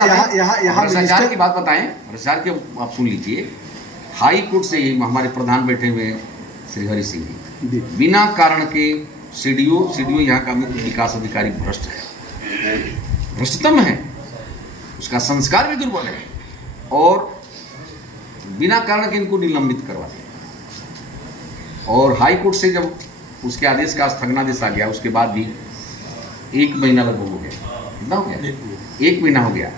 यहाँ भ्रष्टाचार की बात बताएं, भ्रष्टाचार की आप सुन लीजिए। हाई कोर्ट से ही हमारे प्रधान बैठे हुए श्री हरि सिंह जी, बिना कारण के सीडीओ यहाँ का मुख्य विकास अधिकारी भ्रष्ट है, भ्रष्टतम है, उसका संस्कार भी दुर्बल है और बिना कारण के इनको निलंबित करवाते हैं। और हाई कोर्ट से जब उसके आदेश का स्थगनादेश आ गया, उसके बाद भी 1 महीना लगभग हो गया, कितना हो गया, 1 महीना हो गया।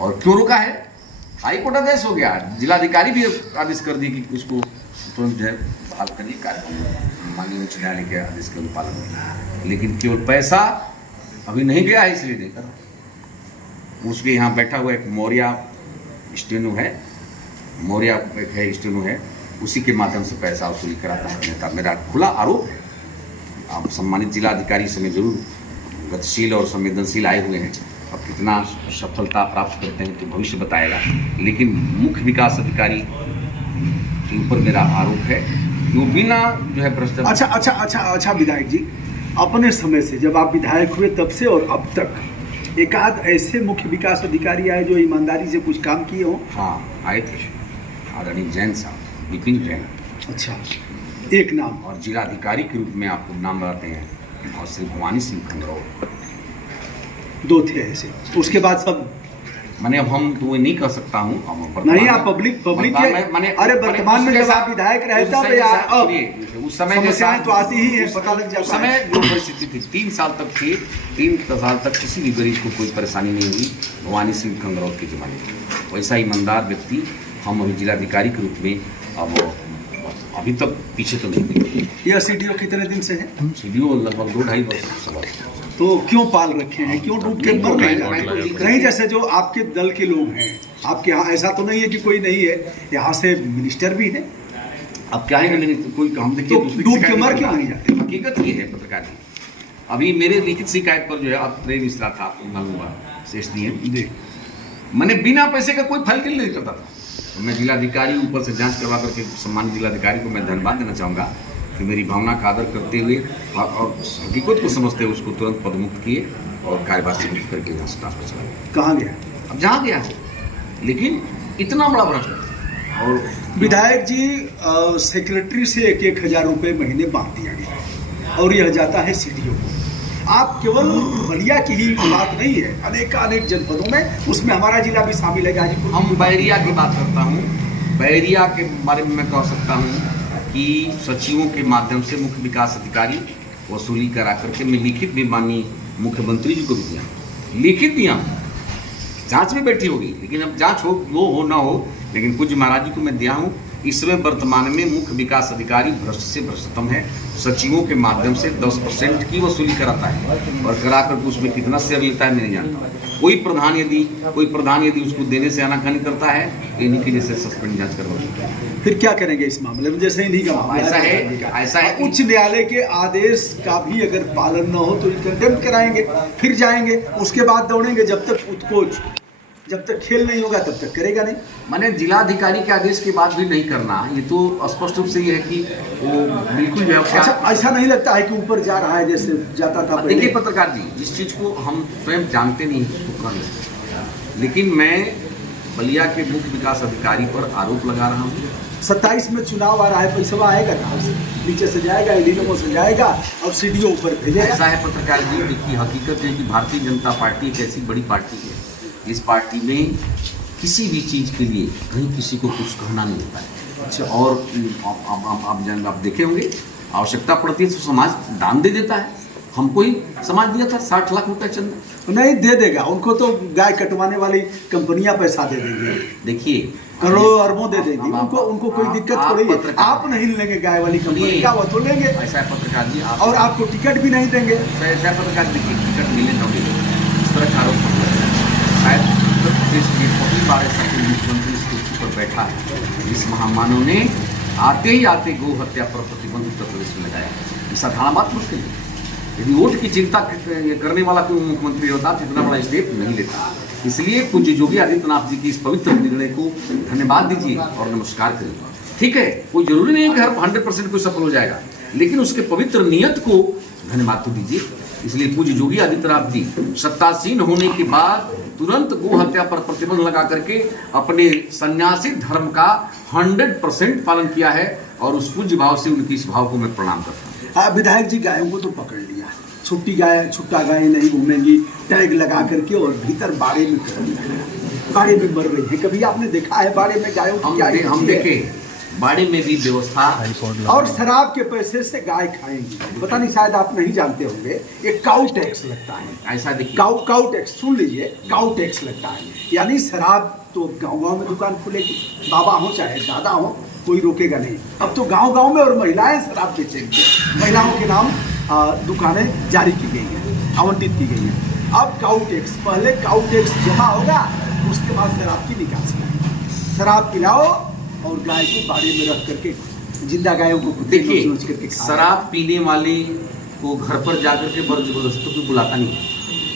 और क्यों रुका है? हाई कोर्ट आदेश हो गया, जिलाधिकारी भी आदेश कर दिए कि उसको तुरंत जो है बहाल करिए, कार्य माननीय उच्च न्यायालय के आदेश के अनुपालन में। लेकिन केवल पैसा अभी नहीं गया है इसलिए देकर उसके यहाँ बैठा हुआ एक मौर्या स्टेनो है, मौर्या एक है स्टेनो है, उसी के माध्यम से पैसा वसूली कराता है। मेरा खुला आरोप है। आप सम्मानित जिलाधिकारी समय जरूर गतिशील और संवेदनशील आए हुए हैं, अब कितना सफलता प्राप्त करते हैं तो भविष्य बताएगा। लेकिन मुख्य विकास अधिकारी के ऊपर मेरा आरोप है कि वो बिना जो है भ्रष्टाचार। अच्छा विधायक जी, अपने समय से जब आप विधायक हुए तब से और अब तक एकाध ऐसे मुख्य विकास अधिकारी आए जो ईमानदारी से कुछ काम किए हो? हाँ, आए थे आदरणीय जैन साहब, विपिन जैन। अच्छा, एक नाम। और जिलाधिकारी के रूप में आपको नाम बताते हैं, और श्री भवानी सिंह खंडराव, 2 थे ऐसे। तो उसके बाद सब मैंने हम तो वो नहीं कर सकता हूँ नहीं, आप पब्लिक के अरे वर्तमान में जब आप विधायक रहे तब उस समय समस्याएं तो आती ही है, पता लग जाता है। उस समय जो परिस्थिति थी 3 साल तक थी, 3 साल तक किसी भी गरीब को कोई परेशानी नहीं हुई भवानी सिंह खंडराव के जमाने में। वैसा ईमानदार व्यक्ति हम अभी जिलाधिकारी के रूप में अब अभी तक पीछे तो नहीं गए। यह सीडीओ कितने दिन से है? सीडीओ लगभग 2-2.5 वर्ष से। तो क्यों पाल रखे हैं, क्यों डूब के मर रहे हैं? नहीं, जैसे जो आपके दल के लोग हैं, आपके यहाँ ऐसा तो नहीं है कि कोई नहीं है, यहाँ से मिनिस्टर भी है। अब क्या है कि कोई हम देखिए तो डूब के मर क्यों नहीं जाते? हकीकत ये है पत्रकार जी, अभी मेरे लिखित शिकायत पर जो है अब प्रेम मिश्रा था, आपको मालूम हुआ, एसडीएम, मैंने बिना पैसे का कोई फाइल नहीं करता था। तो मैं जिलाधिकारी ऊपर से जांच करवा करके सम्मानित जिलाधिकारी को मैं धन्यवाद देना चाहूँगा कि मेरी भावना का आदर करते हुए और हकीकत को समझते हुए उसको तुरंत पदमुक्त किए और कार्यभार से मुक्त करके यहाँ से ट्रांसफर चला गया। कहाँ गया? अब जहाँ गया हो, लेकिन इतना बड़ा भ्रष्ट। और विधायक जी, सेक्रेटरी से 1,000 रुपये महीने बांट दिया गया और यह जाता है सीडीओ को। आप केवल बलिया की ही बात नहीं है, अनेक जनपदों में, उसमें हमारा जिला भी शामिल है, गाजीपुर। हम बैरिया की बात करता हूँ, बैरिया के बारे में मैं कह सकता हूँ कि सचिवों के माध्यम से मुख्य विकास अधिकारी वसूली करा करके मैं लिखित भी माननीय मुख्यमंत्री जी को भी दिया, लिखित दिया, जांच में बैठी होगी, लेकिन अब जांच हो ना हो, लेकिन पूज्य महाराज जी को मैं दिया हूँ। इस समय वर्तमान में मुख्य विकास अधिकारी भ्रष्ट से भ्रष्टतम है, सचिवों के माध्यम से 10% की वसूली कराता है और करा कर उसमें कितना शेयर लेता है मैं नहीं जानता। कोई प्रधान यदि उसको देने से आनाकानी करता है तो इन्हीं की जैसे सस्पेंड जांच करवा। फिर क्या करेंगे इस मामले में? जैसे इन्हीं का मामला ऐसा है उच्च न्यायालय के आदेश का भी अगर पालन न हो तो कंटेम्प्ट कराएंगे, फिर जाएंगे, उसके बाद दौड़ेंगे, जब तक खेल नहीं होगा तब तक करेगा नहीं। मैंने जिलाधिकारी के आदेश के बाद भी नहीं करना, ये तो स्पष्ट रूप से ये है कि वो बिल्कुल जो है। अच्छा, ऐसा नहीं लगता है कि ऊपर जा रहा है जैसे जाता था? देखिए पत्रकार जी, जिस चीज को हम स्वयं जानते नहीं उसको कर नहीं सकते, लेकिन मैं बलिया के मुख्य विकास अधिकारी पर आरोप लगा रहा हूँ। 27 में चुनाव आ रहा है, पैसा आएगा कहाँ से? नीचे से जाएगा, एलिनो से जाएगा और सीडीओ ऊपर भेजेगा। ऐसा है पत्रकार जी, देखिए हकीकत है कि भारतीय जनता पार्टी एक ऐसी बड़ी पार्टी है, इस पार्टी में किसी भी चीज़ के लिए कहीं किसी को कुछ कहना नहीं होता है। अच्छा, और आप देखे होंगे, आवश्यकता पड़ती है तो समाज दान दे देता है। हमको ही समाज दिया था 60 लाख रुपए चंदा। नहीं दे देगा, उनको तो गाय कटवाने वाली कंपनियां पैसा दे देंगी, देखिए करोड़ों अरबों दे देंगी, उनको कोई दिक्कत थोड़ी है। आप नहीं लेंगे गाय वाली कंपनी का, वो तो लेंगे। ऐसा है पत्रकार जी, और आपको टिकट भी नहीं देंगे। ऐसा है पत्रकार, देखिए टिकट मिले ना मिले, इस तरह का आरोप शायद उत्तर प्रदेश में पहली बार ऐसा कोई मुख्यमंत्री इस कुर्सी पर बैठा है जिस महामानव ने आते गौ हत्या पर प्रतिबंध उत्तर प्रदेश में लगाया। ऐसा धारणा बात मुश्किल है। यदि वोट की चिंता करने वाला कोई मुख्यमंत्री होता तो इतना बड़ा स्टेप नहीं लेता। इसलिए पूज्य योगी आदित्यनाथ जी की इस पवित्र निर्णय को धन्यवाद दीजिए और नमस्कार करिए। ठीक है, कोई जरूरी नहीं है कि हर 100% कोई सफल हो जाएगा, लेकिन उसके पवित्र नियत को धन्यवाद तो दीजिए। इसलिए पूज्य योगी आदित्यनाथ जी सत्तासीन होने के बाद तुरंत गो हत्या पर प्रतिबंध लगा करके अपने सन्यासी धर्म का 100% पालन किया है, और उस पूज्य भाव से उनकी इस भाव को मैं प्रणाम करता हूँ। विधायक जी, गायों को तो पकड़ लिया, छुट्टा गाय नहीं घूमेंगी, टैग लगा करके, और भीतर बाड़े में कर दिया, बाड़े में मर रही है। कभी आपने देखा है बाड़े में गायों की क्या स्थिति है? हम देखे बाड़े में भी व्यवस्था, और शराब के पैसे से गाय खाएंगी। पता नहीं, शायद आप नहीं जानते होंगे, एक काउ टैक्स लगता है। ऐसा देखिए, काउ टैक्स, सुन लीजिए, काउ टैक्स लगता है। यानी शराब तो गांव-गांव में दुकान खुलेगी, बाबा हो चाहे दादा हो, कोई रोकेगा नहीं। अब तो गांव-गांव में और महिलाएं शराब बेचेंगी, महिलाओं के नाम दुकानें जारी की गई हैं, आवंटित की गई हैं। अब काउ टैक्स, पहले काउ टैक्स जमा होगा, उसके बाद शराब की निकासी। शराब पिलाओ और गाय को बाड़े में रख करके, जिंदा गायों को देखिए, शराब पीने वाले को घर पर जाकर के बड़ जबरदस्ती कोई बुलाता नहीं,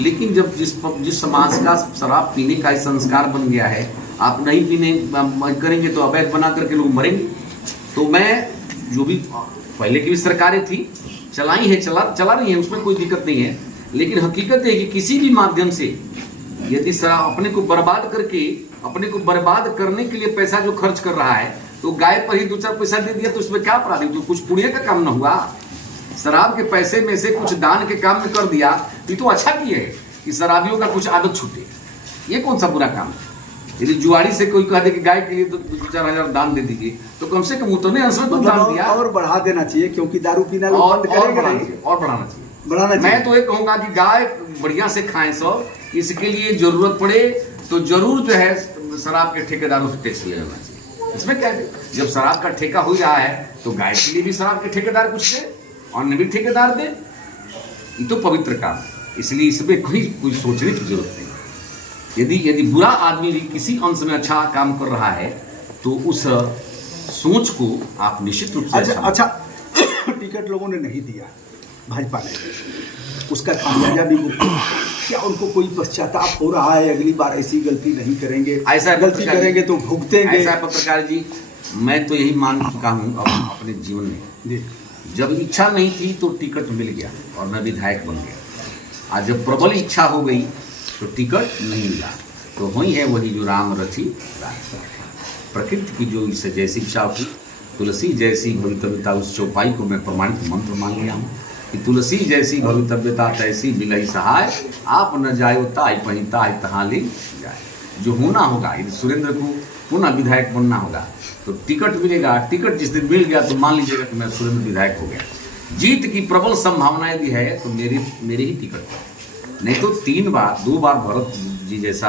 लेकिन जब जिस समाज का शराब पीने का संस्कार बन गया है, आप नहीं पीने करेंगे तो अवैध बना करके लोग मरेंगे। तो मैं, जो भी पहले की भी सरकारें थी, चलाई है, चला रही है, उसमें कोई दिक्कत नहीं है, लेकिन हकीकत है कि किसी भी माध्यम से यदि शराब अपने को बर्बाद करके, अपने को बर्बाद करने के लिए पैसा जो खर्च कर रहा है, तो गाय पर ही 2-4 पैसा दे दिया तो उसमें क्या अपराध है? तो कुछ पुण्य का काम न हुआ? शराब के पैसे में से कुछ दान के काम में कर दिया, ये तो अच्छा किए है कि शराबियों का कुछ आदत छूटे। ये कौन सा बुरा काम है? यदि जुआरी से कोई कह दे कि गाय के लिए 2-4 हजार दान दे दीजिए, तो कम से कम उतने अंश में तो दान दिया। और बढ़ा देना चाहिए, क्योंकि दारू पीना और बढ़ाना चाहिए। मैं तो ये कहूंगा कि गाय बढ़िया से खाएं सब, इसके लिए जरूरत पड़े तो जरूर जो है शराब के ठेकेदारों से टैक्स ले लेना चाहिए। इसमें क्या है, जब शराब का ठेका हो रहा है तो गाय के लिए भी शराब के ठेकेदार कुछ दे, अन्य भी ठेकेदार दे, ये तो पवित्र काम। इसलिए इसमें कोई सोचने की जरूरत नहीं। यदि बुरा आदमी भी किसी अंश में अच्छा काम कर रहा है तो उस सोच को आप निश्चित रूप से अच्छा टिकट लोगों ने नहीं दिया, भाजपा ने, उसका खामियाजा भी क्या उनको कोई पश्चाताप हो रहा है? अगली बार ऐसी गलती नहीं करेंगे, ऐसा गलती करेंगे तो भुगतेंगे। ऐसा पत्रकार जी, मैं तो यही मान चुका हूँ अपने जीवन में, जब इच्छा नहीं थी तो टिकट मिल गया और मैं विधायक बन गया। आज जब प्रबल इच्छा हो गई तो टिकट नहीं मिला, तो वही है वही जो राम रची प्रकृति की जो इससे जैसी इच्छा की, तुलसी जैसी भवितव्यता, उस चौपाई को मैं प्रमाणित मंत्र मान लिया हूँ कि तुलसी जैसी भवितव्यता तैसी मिलई सहाय, आप न जायो ताई पहिता तहाँ ले जाए। जो होना होगा, यदि सुरेंद्र को पुनः विधायक बनना होगा तो टिकट मिलेगा। टिकट जिस दिन मिल गया तो मान लीजिएगा कि मैं सुरेंद्र विधायक हो गया। जीत की प्रबल संभावना यदि है तो मेरे ही टिकट, नहीं तो 2 बार भरत जी जैसा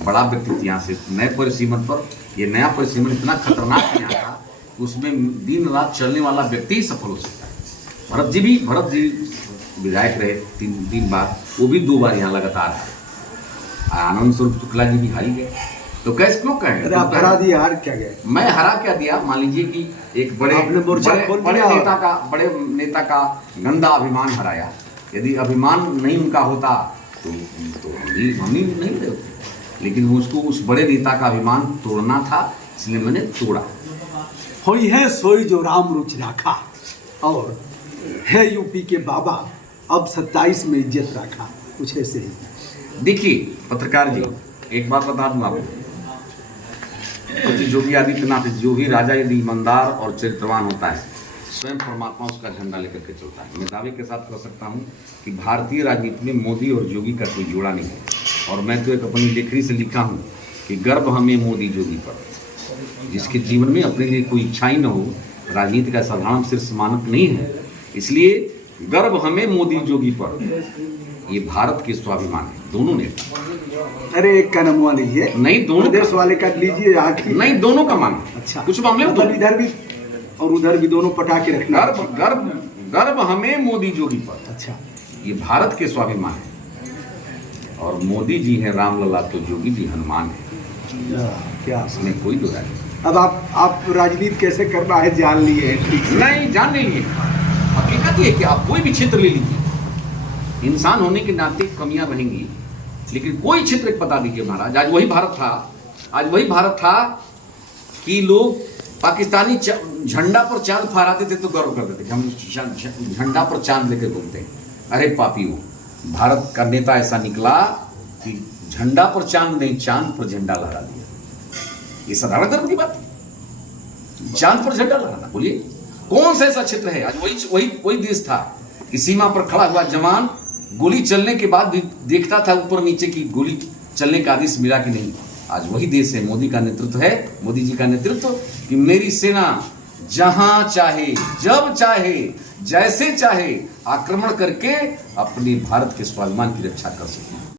बड़ा व्यक्तित्व यहाँ से नए परिसीमन पर, ये नया परिसीमन इतना खतरनाक यहाँ था, उसमें दिन रात चलने वाला व्यक्ति ही सफल हो सकता है। भरत जी विधायक रहे 3 बार, वो भी 2 बार यहाँ लगातार है। आनंद स्वरूप शुक्ला जी भी हारी गए, तो कैसे क्यों कहें? आप हरा दिया, हार क्या गए? मैं हरा क्या दिया? मान लीजिए कि एक बड़े नेता का गंदा अभिमान हराया। यदि अभिमान नहीं उनका होता तो हम ही नहीं रहे होते, लेकिन उसको उस बड़े नेता का अभिमान तोड़ना था, इसलिए मैंने तोड़ा। होई है सोई जो राम रुचि राखा, और है यूपी के बाबा अब 27 में इज्जत रखा, कुछ ऐसे ही। देखिए पत्रकार जी, एक बात बता दूं आपको, योगी आदित्यनाथ, जो भी राजा यदि ईमानदार और चरित्रवान होता है, स्वयं परमात्मा उसका झंडा लेकर के चलता है। मैं दावे के साथ कह सकता हूं कि भारतीय राजनीति में मोदी और योगी का कोई जोड़ा नहीं है। और मैं तो एक अपनी लेखनी से लिखा हूं कि गर्व हमें मोदी योगी पर, जिसके जीवन में अपने लिए कोई इच्छा ही न हो, राजनीति का साधारण शीर्ष मानक नहीं है, इसलिए गर्व हमें मोदी योगी पर। ये भारत के स्वाभिमान है, दोनों नेता। अरे एक का नमवा लीजिए, नहीं दोनों देश वाले का लीजिए, नहीं दोनों का मान। अच्छा, कुछ मामले मतलब इधर भी और उधर भी दोनों पटा के रखना। गर्व हमें मोदी योगी पर। अच्छा, ये भारत के स्वाभिमान है, और मोदी जी हैं रामलला तो योगी जी हनुमान है, क्या इसमें कोई दो राय नहीं। अब आप राजनीति कैसे करना है जान लिए हैं? नहीं जान नहीं लिए, हकीकत ये है कि आप कोई भी क्षेत्र ले लीजिए, इंसान होने के नाते कमियां रहेंगी, लेकिन कोई क्षेत्र बता दीजिए महाराज, आज वही भारत था कि लोग पाकिस्तानी झंडा पर चांद फहराते थे तो गर्व करते थे कि हम झंडा पर चांद लेकर घूमते हैं। अरे पापियों, भारत का नेता ऐसा निकला कि झंडा पर चांद नहीं, चांद पर झंडा लगा दिया। ये साधारण धर्म की बात है, चांद पर झंडा लगाना। बोलिए कौन सा ऐसा क्षेत्र है? आज वही देश था कि सीमा पर खड़ा हुआ जवान गोली चलने के बाद भी देखता था ऊपर नीचे की गोली चलने का आदेश मिला कि नहीं। आज वही देश है, मोदी का नेतृत्व है, मोदी जी का नेतृत्व, कि मेरी सेना जहां चाहे, जब चाहे, जैसे चाहे आक्रमण करके अपने भारत के स्वाभिमान की रक्षा कर सकती है।